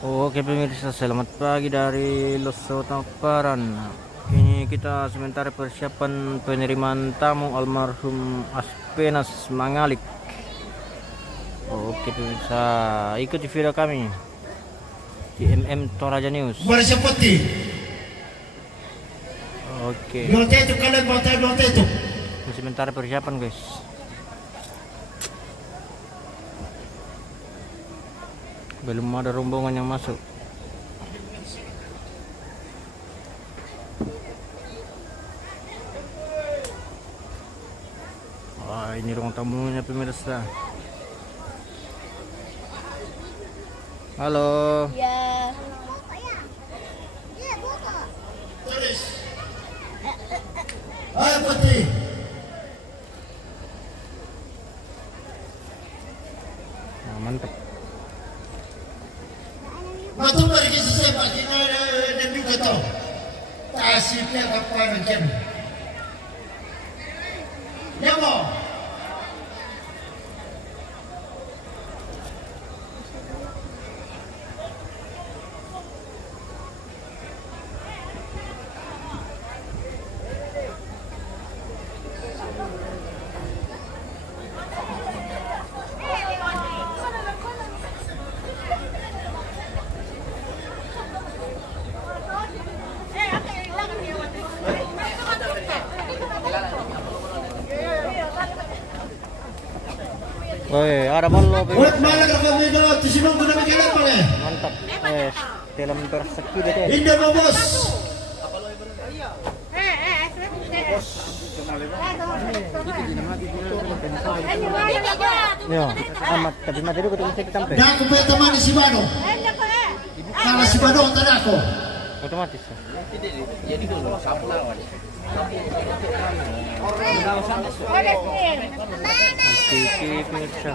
Oke pemirsa, selamat pagi dari Loso Tamparan. Ini kita sementara persiapan penerimaan tamu almarhum Aspenas Mangalik. Oke pemirsa, ikuti video kami di Toraja News. Warsa Putih. Oke, Note itu kalian baca note itu. sementara persiapan guys. Belum ada rombongan yang masuk. Wah, ini ruang tamunya pemirsa. Halo. Ya. Ayo Putih. Nah, mantap. Matu balik ke siapa? Kita dan juga tahu. Tasipnya kapan jam? Nyamu. Woi, ada ballo Ulat pemirsa. malang kami dulu. Tisinong ko na mikilan pala. Mantap. Dalam persegi deh. Indah mo bos. Yo, amat tapi mati dulu ketemu saya sampai. Na ako pa teman ni si Bano. Kala si Bano ang tanak ko. Otomatis. Kiki pemirsa.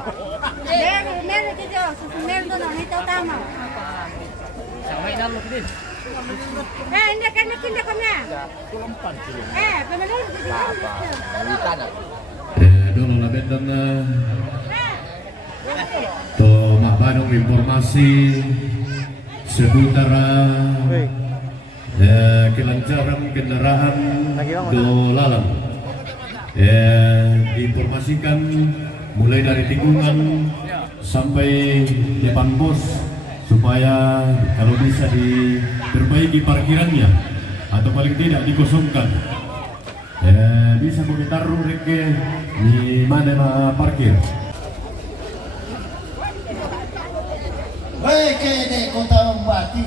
Meron dito. Meron doon. Ito tama. Hindi ka na kami. Pemeron dito. Dono na bendan to mabanong informasi seputar kelancaran kendaraan dolalang. Diinformasikan mulai dari tikungan sampai depan pos supaya kalau bisa diperbaiki parkirannya atau paling tidak dikosongkan. Bisa komentar reke di mana parkir. Baik ini kota Bati.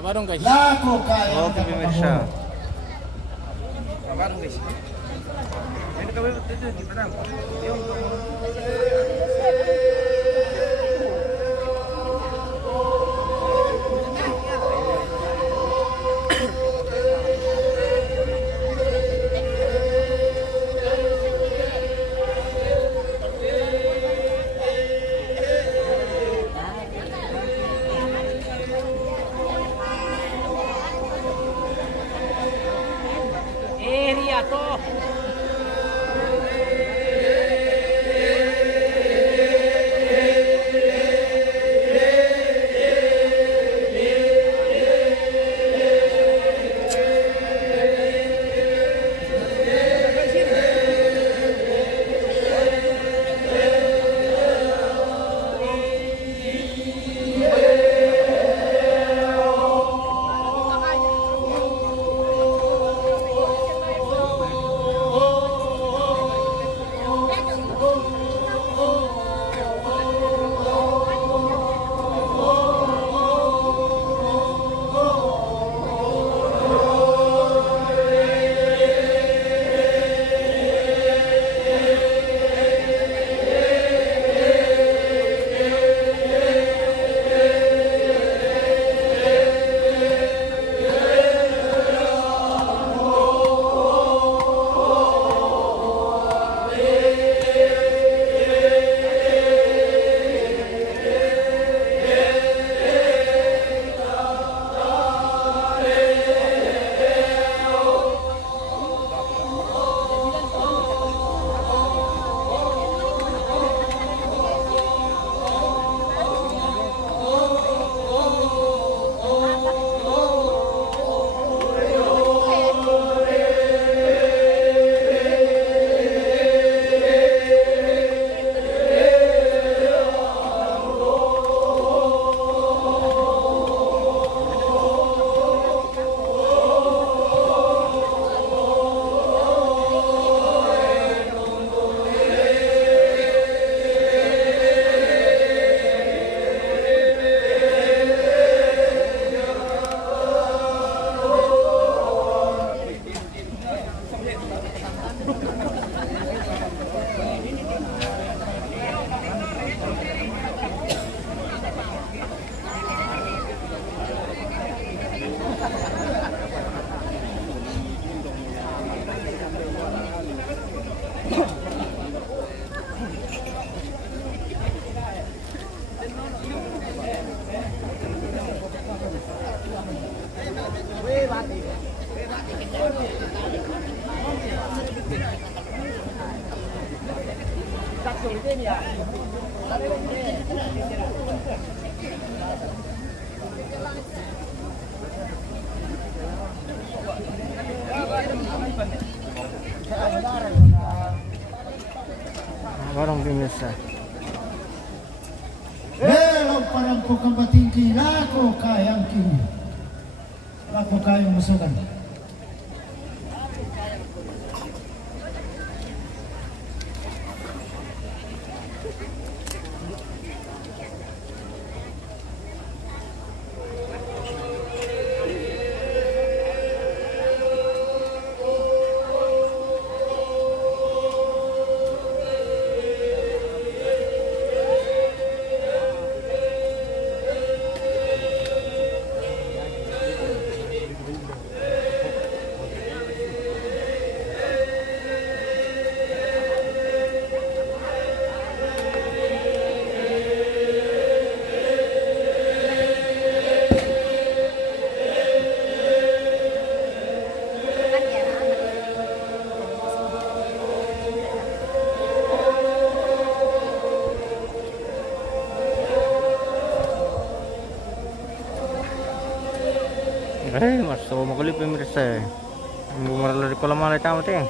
Barong guys. Laku kaya. Oke pemirsa. Warung pemirsa. Belok parang pukang batingki, lako kayang kini. Lako kayang masukan. Mas, so makulit pemirsa. Bumaralo di kolam malay tama ting.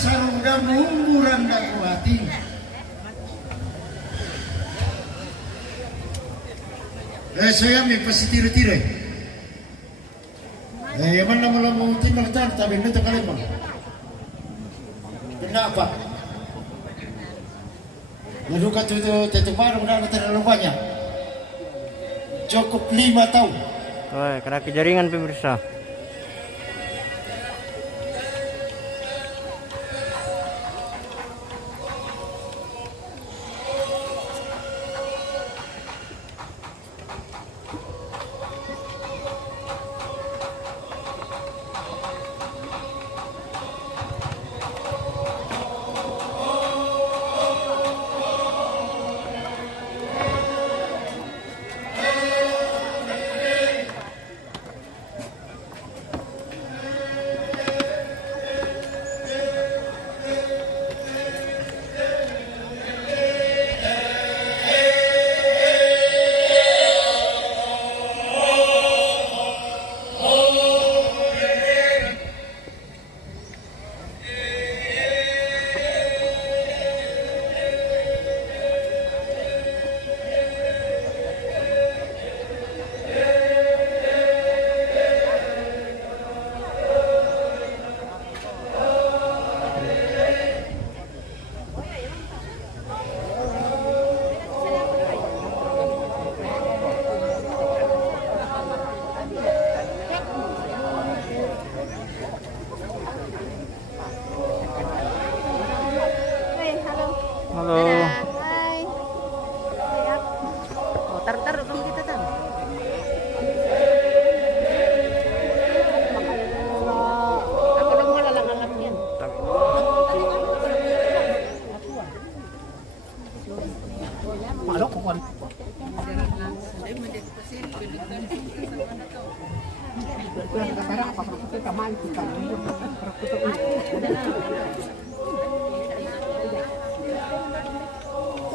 Sarung dan umburan dan kuating. Saya may pasitira-tira. Yaman na mo lang mo tinalatan, tabi nito kalimang. Kenapa? Lalu kata itu tetupan udah terlalu banyak. Cukup 5 tahun. Wah, kena kejaringan pemirsa.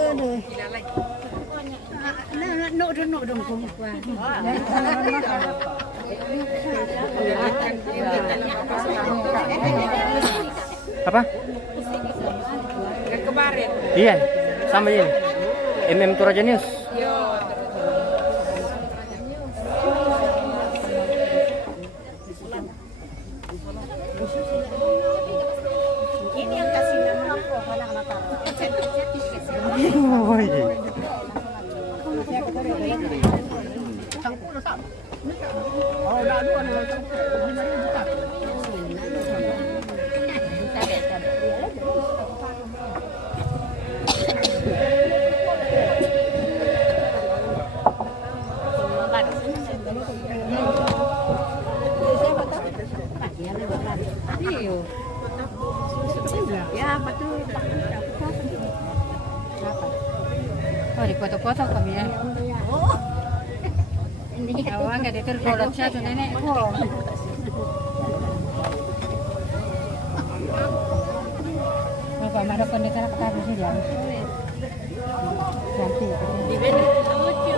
Aduh. Nụ dong cùng qua. Apa? Kemarin. Iya, sama ini. Toraja News. Ini yang kasih nama aku anak-anak. Oh, iya. Ya, betul. Oh, dipoto-foto kami ya. Oh. Ini awang ada terkolot satu nenek. Oh. Apa ada pendekar kata sih ya? Nanti. Lucu.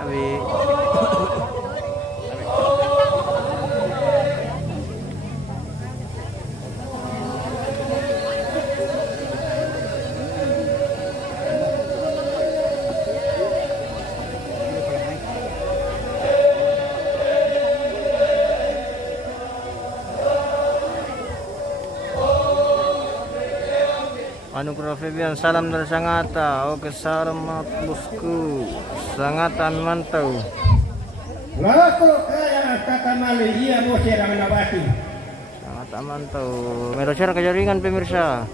Abi. Anugerah Febian, salam dari Sangata. Oke, selamat bosku. Sangatan mantau. Lako kaya kata Malaysia mo serang nabati. Sangatan mantau. Meron share kejaringan pemirsa.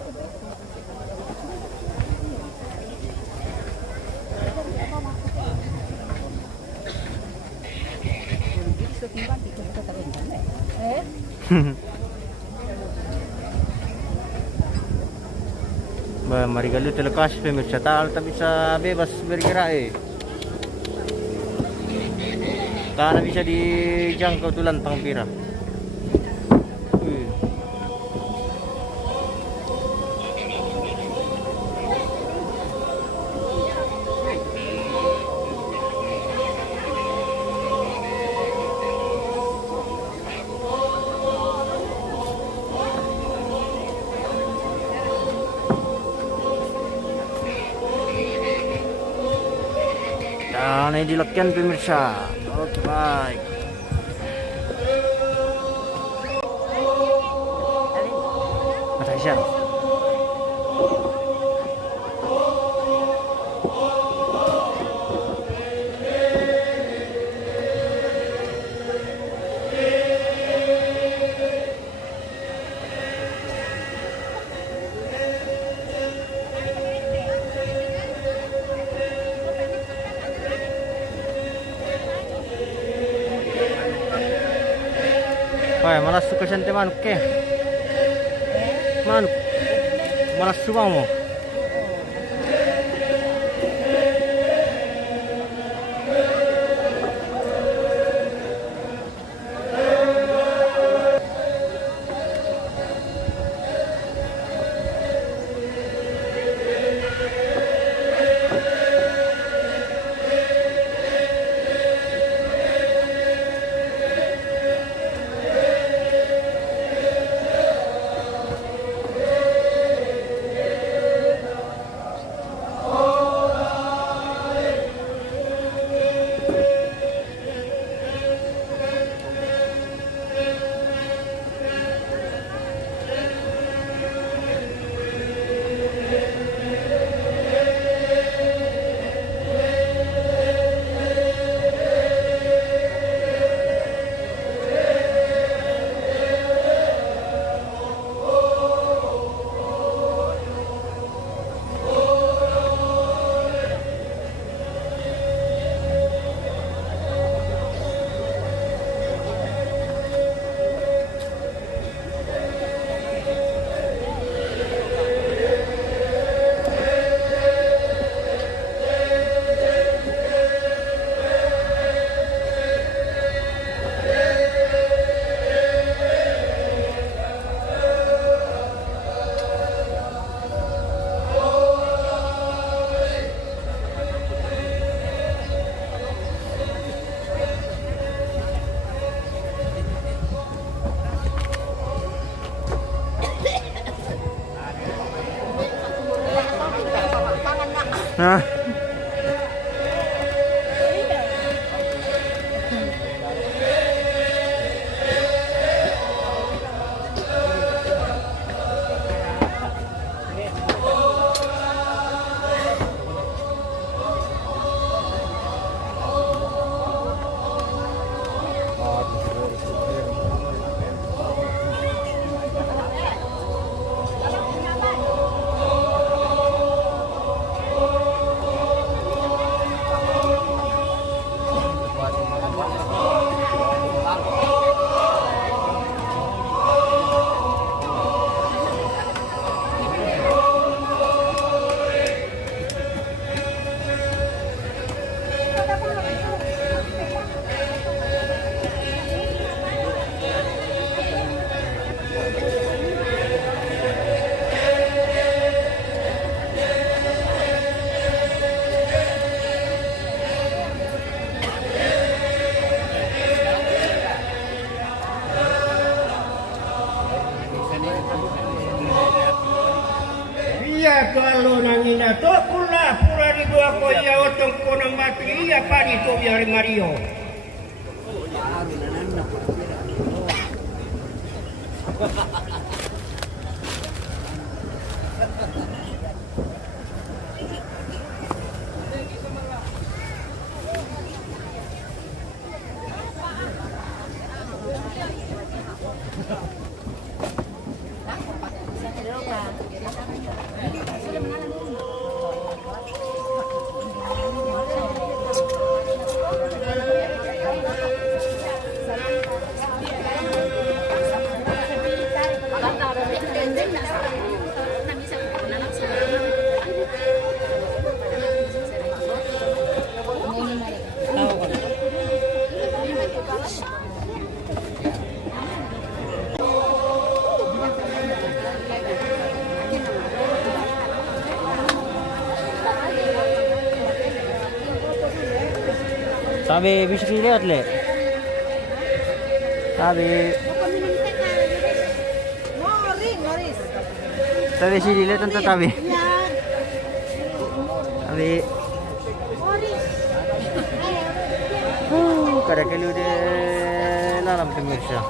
Mari galu telekas pemirsa, tak bisa bebas bergerak Tak bisa dijangkau tulan pangpira. Dan ini dilekyan pemirsa. Oke, baik. Mata isyarat. Wah, malas suka sente manuk ke? Manuk. Malas suka mo. Nah, Iya kalau nangina to pura di dua ko ya otong ko nang mati iya pa dito biar Mario. Sabi bisa dilihat le. Sabi. Sabi sih dilihat tentang tabi. Sabi. Kada kali udah lalam pemirsa.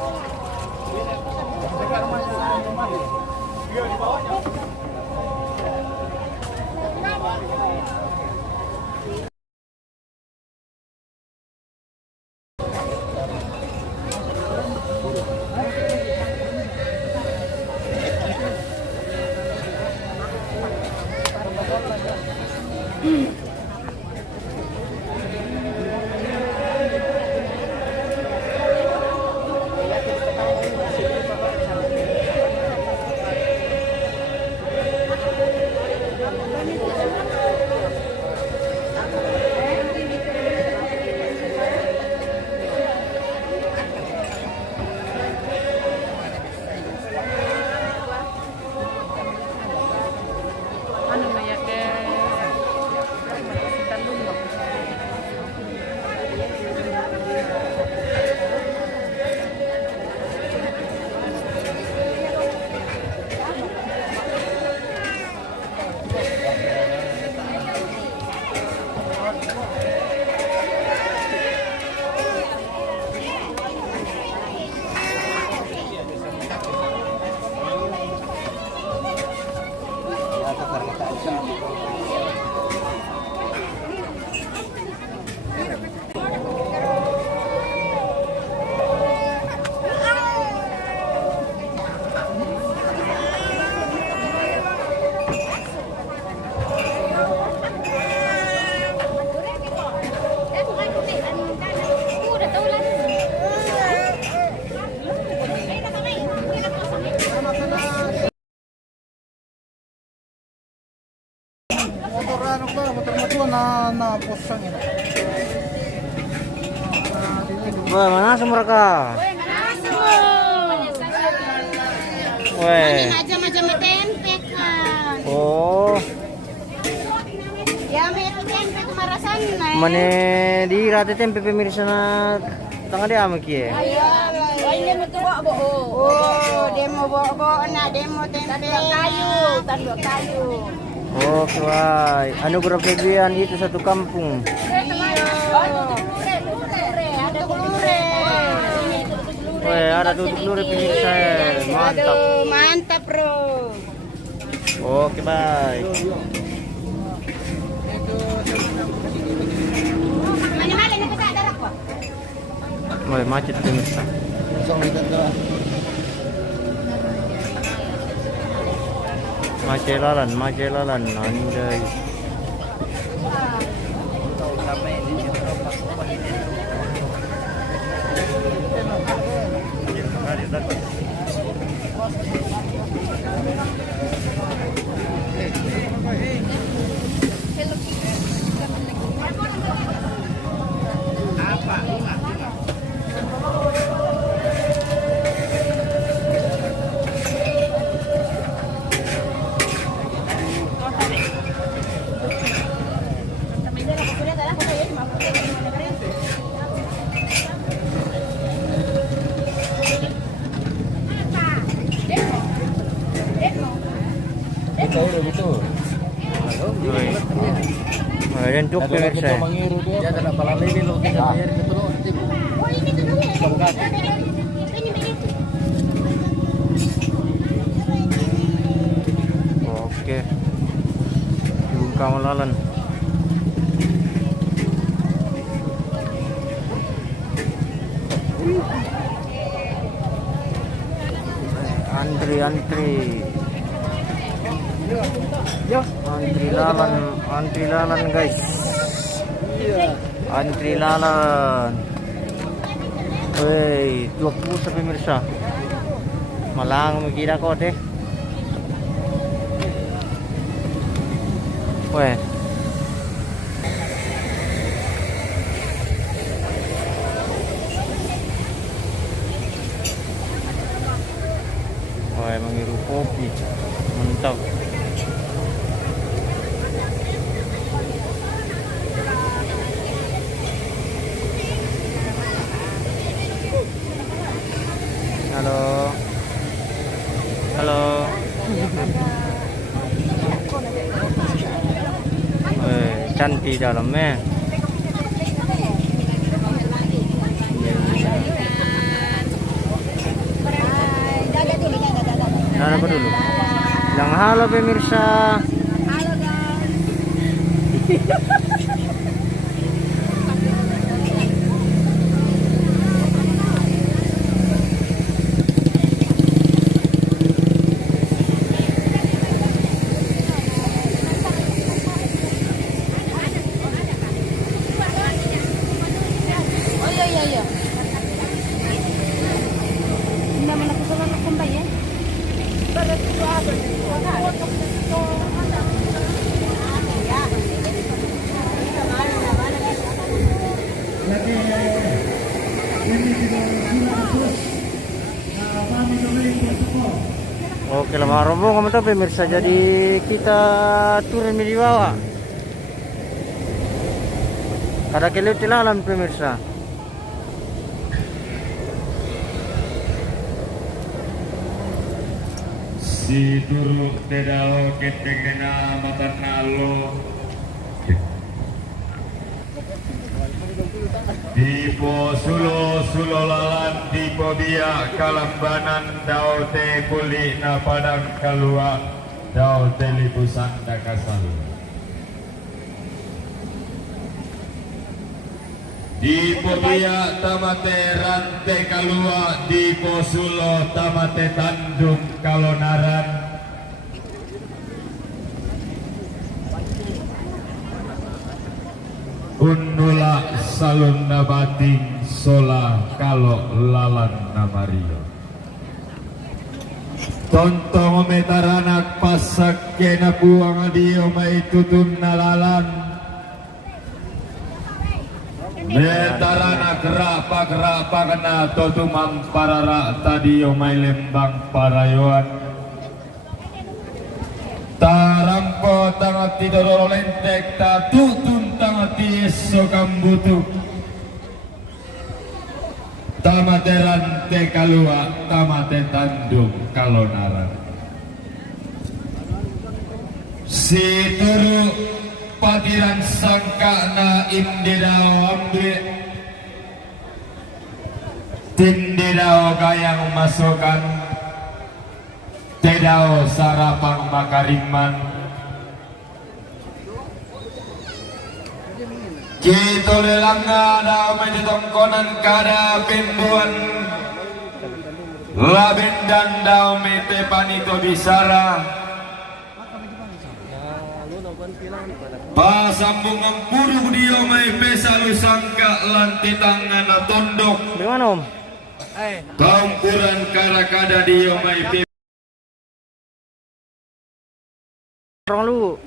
Wah, mana mereka? Weh. Macam-macam tempe kan. Oh, Ya, may tempe kemarasan na. mana di rata tempe pemirsa na tengah dia amak ya. Ay, demo to bo. Oh, demo bo na demo tempe. Tanwa kayu. Oke, wah. Anugerah Febian itu satu kampung. Weh, ada tutup luri pemirsa. Mantap. Mantap, bro. Oke, baik. Mana-mana ini kita ada kok. Weh, macet pemirsa. Macelalan, anjay. Ayan tuk pemirsa. Dia tidak pala lagi lo tinggal bayar gitu lo. Oh, ini tuh dulu ya. Oke. Buka malalan. Antri. Antri lalan guys. Antri lalan. Woi, 20 pemirsa. Malang mikir ako deh. Weh. Wah, mengiru kopi. Mantap. Halo. Cantik dalamnya. Jaga apa dulu? Bilang halo pemirsa. Halo guys. Oke lah, rombong kamu tahu pemirsa, jadi kita turun di bawah. Ada kelut lalan pemirsa. Si turuk tedalo ketegena mata nalo Dipo sulo lalan dipo biak kalambanan dao te kuli na padang kalua dao te lipusan dakasal dipo biak tamate rante kalua dipo sulo tamate tanduk kalonaran Undula salun nabating sola kalo lalan namario Tontong metaranak pasak kena buang dio may tutun nalalan Metaranak rapak na totumang parara tadio may lembang parayuan Tarampo tangat tidoro lentek ta tutun tangat tieso kambutu Tamate rante kalua tamate tandung kalonaran si turu patiran sangkana indidao ambil tindidao kayang masukan tedao sarapang makariman kita lelanga daw may ditongkonan kada pimbuan labindan daw may tepanito bisara pasambung ang purug diyo may pesa lusangka lanti tangan na tondok Gimana Om? kaumpuran karakada diyo may Orang lu,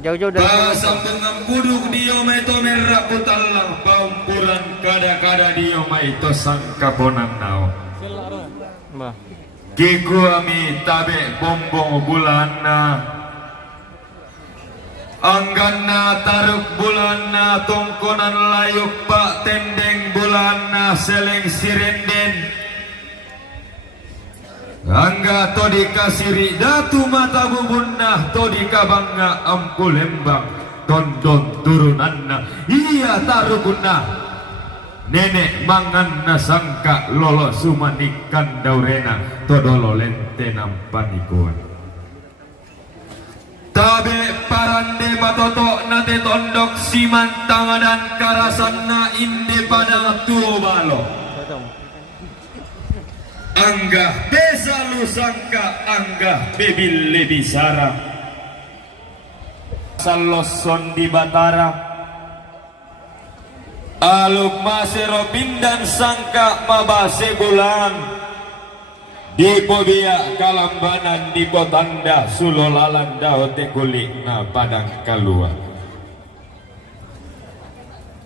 jauh-jauh dari pasambung ang purug diyo may tomerra putalang kaumpuran kada-kada diyo may tosang kabonan nao Bah. Kiku ami tabe bombong bulan na anggan na taruk bulan na tongkonan layuk pak tendeng bulan na seleng sirenden angga to dikasiri datu mata bubun na to dikabangga ampu lembang tondon turunan na iya tarukun na nenek mangan na sangka lolo sumanikan daurena todolo lente nampanikuan tabe parande matoto nate tondok simantangan dan karasan na inde pada tuobalo angga desa lusangka angga bebil lebisara saloson di batara aluk masero pindan sangka mabase bulan di pobia kalambanan di potanda sulolalan daote kulik na padang kaluar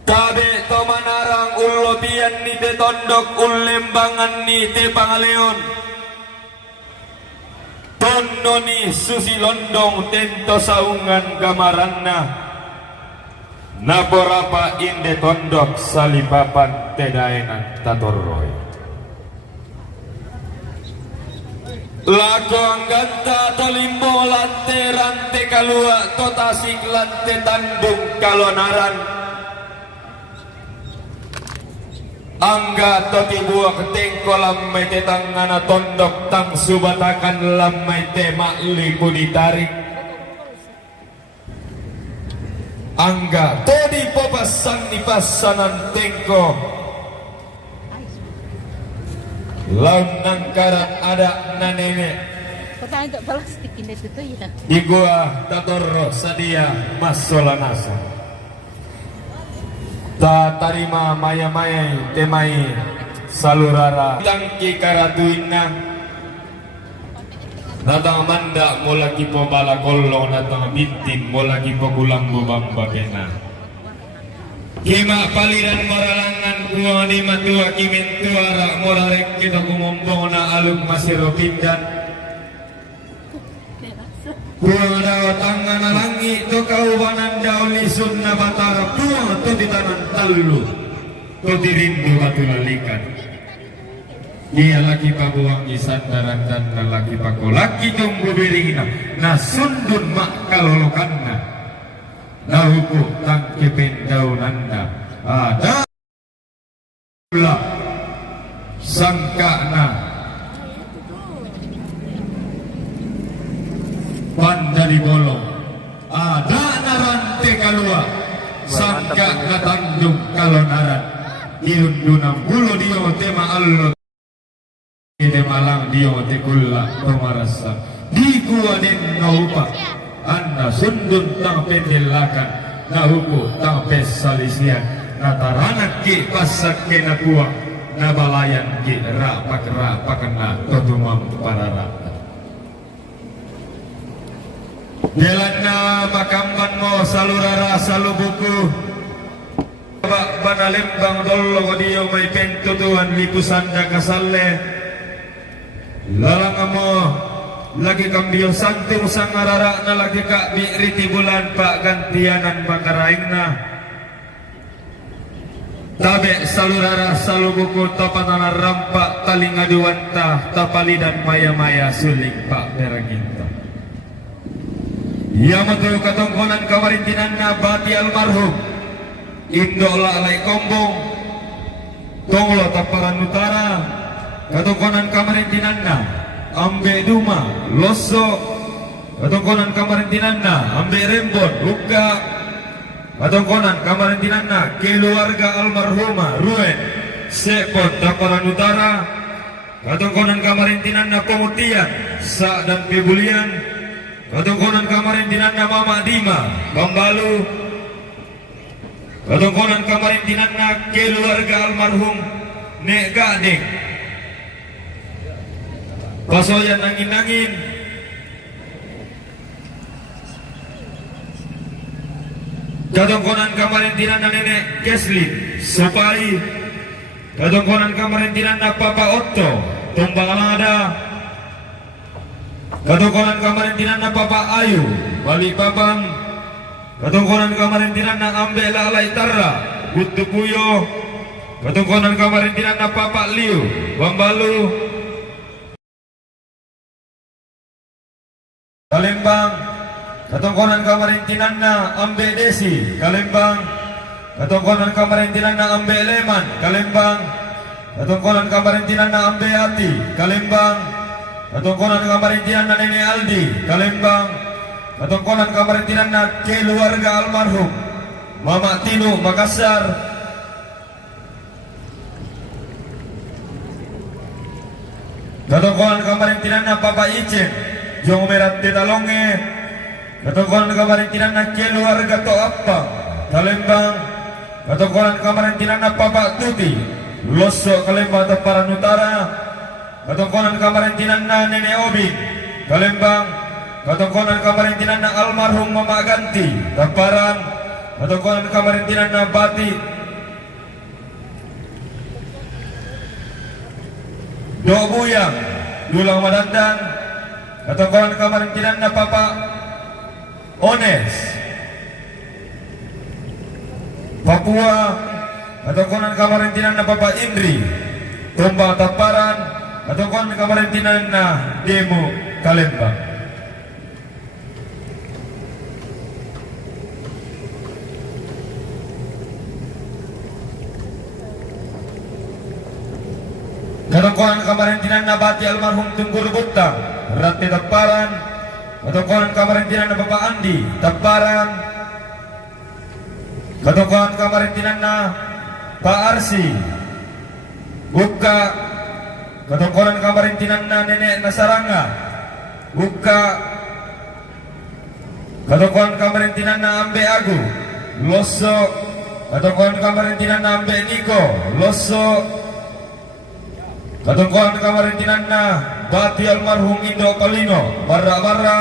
tabe to manarang ulotian ni te tondok ulembangan ni te pangaleon tondo ni susilondong tento saungan gamaranna naporapa inde tondok salipapan tedaenan tatorroy lago angganta tolimbo lante rante kalua totasik lante tandung kalonaran angga toti buak tengko lamai te tangana tondok tang subatakan lamai te makliku ditarik angga todi popasang ni pasanan tengko laun nangkaran ada na nenek Kota untuk plastik ini itu ya. di gua tatorro sadia masolanasa ta tarima maya-maya temai salurara tangki karatuinna datang manda mulaki po bala kolong datang bintin mulaki po kulambu bamba kena kima paliran moralangan kuwa di matua kimin tuara morarek kita kumombong na aluk masiro pindan kuwa dawa tangan alangi to kaubanan daw lisun na batara kuwa to di tanan talu to dirindu katulalikan dia lagi pabuang isandaran dan lagi pako lagi tunggu biringina na sundun mak kalolokanna na huku tangke pendaunanda ada pula sangka na pandali bolong ada narante kalua sangka na tandung kalonaran ilundunang bulu dio tema allo ide malang dio te kulla pemarasa di gua den naupa anda sundun tang pendelakan na huku tang pesalisian na taranak ki pasak ke na kuang na balayan ki rapak na totumam parara jalan na makamban mo salurara salubuku banalembang dollo dio may pentutuan lipusanda kasalle lalang mo lagi kambio santi usang arara na lagi ka biriti bulan pak gantianan makaraing na tabe salurara salubuku tapatana rampak talingaduanta tapalidan maya-maya suling pak peraginta Yamato katongkonan kamarintinan na bati almarhum Indo Lalay Kombong Tonglo Taparan Utara katongkonan kamarintinan na Ambe Duma Loso katongkonan kamarintinan na Ambe Rembon Uga katongkonan kamarintinan na keluarga almarhumah Ruen Sepon Taparan Utara katongkonan kamarintinan na Pemutian Sa dan Pebulian katongkonan kamarintinan na Mama Dima Bambalu katongkonan kamarintinan na keluarga almarhum Nek Gading Pasoyan Angin-Angin katongkonan kamarintinan na Nenek Keslin Supai katongkonan kamarintinan na Papa Otto Tumbalada katongkonan kamarintinan na Papa Ayu Balikpapan katongkonan kamarintinan na Ambe Lalay Tarra Butupuyo katongkonan kamarintinan na Papa Liu Bambalu Kalembang katongkonan kamarintinan na Ambe Desi Kalembang katongkonan kamarintinan na Ambe Leman Kalembang katongkonan kamarintinan na Ambe Ati Kalembang katongkonan kamarintinan na Nenek Aldi Kalembang katongkonan kamarintinan na keluarga almarhum Mama Tinu Makassar katongkonan kamarintinan na Papa Icen Jong Merat Tetalonge katongkonan kamarintinan na keluarga Toappa Kalembang katongkonan kamarintinan na Papa Tuti Loso Kalembang Taparan Utara katongkonan kamarintinan na Nenek Obi Kalembang katongkonan kamarintinan na almarhum Mama Ganti Taparan katongkonan kamarintinan na Bati Dok Buyang Dulang Madandan katongkonan kamarintinan na Papa Ones Papua katongkonan kamarintinan na Papa Indri Tumba Taparan katongkonan kamarintinan na Demo Kalembang katongkonan kamarintinan na Bati almarhum Tunggul Butang Rati Taparan katongkonan kamarintinan na Bapak Andi Taparan katongkonan kamarintinan na Pak Arsi Buka katongkonan kamarintinan na Nenek Nasaranga Buka katongkonan kamarintinan na Ambe Agu Loso katongkonan kamarintinan na Ambe Niko Loso katongkonan kamarintinan na Bati almarhum Indo Kalino Barra-barra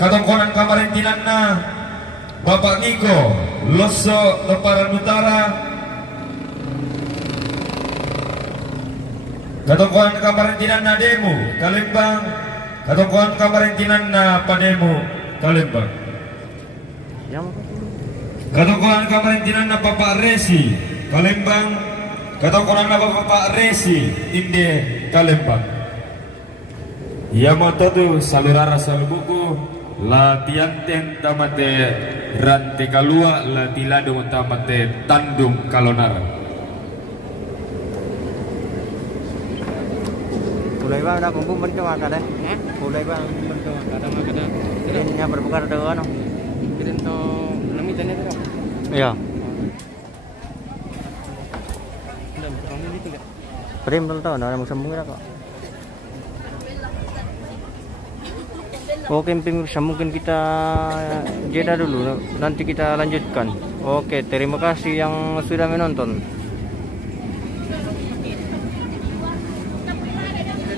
katongkonan kamarintinan na Bapak Niko Loso Leparan Utara katongkonan kamarintinan na Demo Kalembang katongkonan kamarintinan na Pademo Kalembang katongkonan kamarintinan na Bapak Resi Kalembang katongkonan na Bapak Resi Inde Kalembang Yamatotu salurara salbuku latianten tamate rante kalua latilado tamate tandung kalonara Kulay ba na kung bumban ka maka deh? Kulay ba bumban ka maka deh? Maka deh. Ini nya berbukar ada ano? Kirin to namitan ito. Iya. Dam, kami dito ka. Prim belum tahu, ada sambung kok. Oke, pemirsa mungkin kita jeda dulu, nanti kita lanjutkan. Oke, terima kasih yang sudah menonton.